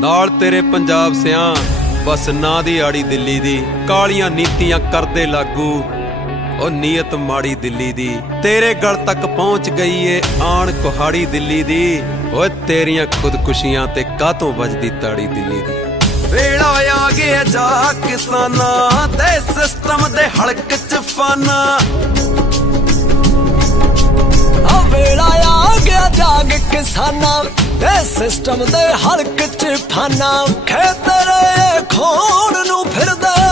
ਨਾਲ ਤੇਰੇ ਪੰਜਾਬ ਸਿਆਂ, ਬਸ ਨਾ ਦੀ ਆੜੀ ਦਿੱਲੀ ਦੀ, ਕਾਲੀਆਂ ਨੀਤੀਆਂ ਕਰਦੇ ਲਾਗੂ। ਉਹ ਨੀਅਤ ਮਾੜੀ ਦਿੱਲੀ ਦੀ, ਤੇਰੇ ਗਲ ਤੱਕ ਪਹੁੰਚ ਗਈ ਏ ਆਣ ਕੁਹਾੜੀ ਦਿੱਲੀ ਦੀ। ਓਏ ਤੇਰੀਆਂ ਖੁਦਕੁਸ਼ੀਆਂ ਤੇ ਕਾਤੋਂ ਵੱਜਦੀ ਤਾੜੀ ਦਿੱਲੀ ਦੀ? ਵੇਲਾ ਆ ਗਿਆ ਜਾ ਕਿਸਾਨਾਂ, ਤੇ ਸਿਸਟਮ ਦੇ ਹਲਕ ਚ ਫਾਨਾ। ਆ ਵੇਲਾ ਆ ਗਿਆ ਜਾ ਕਿਸਾਨਾਂ ਏ ਸਿਸਟਮ ਦੇ ਹਲਕ ਚ ਫਾਨਾ ਖੇਤਰੇ ਖੋਣ ਨੂੰ ਫਿਰਦਾ।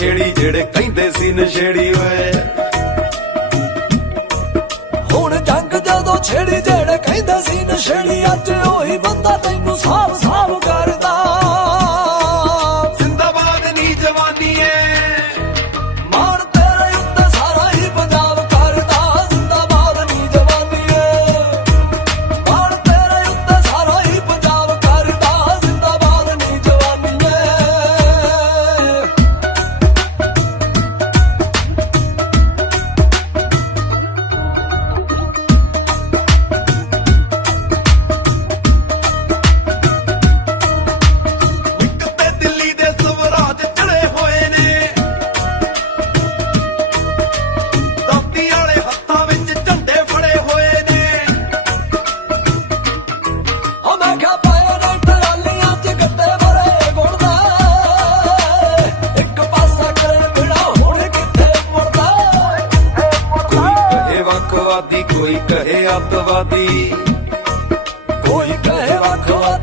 ਛੇੜੀ ਜਿਹੜੇ ਕਹਿੰਦੇ ਸੀ ਨਸ਼ੇੜੀ ਓਏ। ਹੁਣ ਜੰਗ ਜਦੋਂ ਛੇੜੀ ਜਿਹੜੇ ਕਹਿੰਦੇ ਸੀ ਨਸ਼ੇੜੀ, ਅੱਜ ਉਹੀ ਬੰਦਾ ਤੈਨੂੰ ਸਾਫ਼ ਸਾਫ਼ ਕਰ ਅੱਤਵਾਦੀ ਕੋਈ ਕਹੇ ਅੱਤਵਾਦੀ। ਕੋਈ ਕਹੇ ਅੱਤਵਾਦੀ।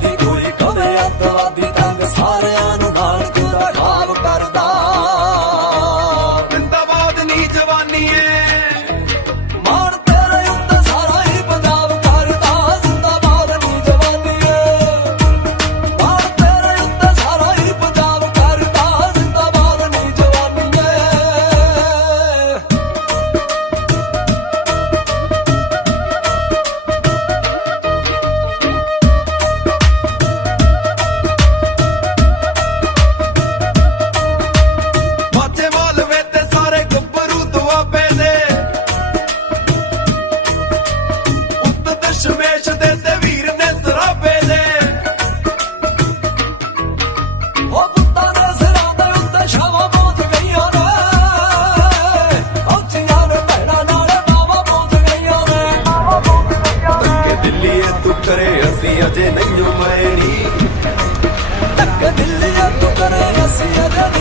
see you.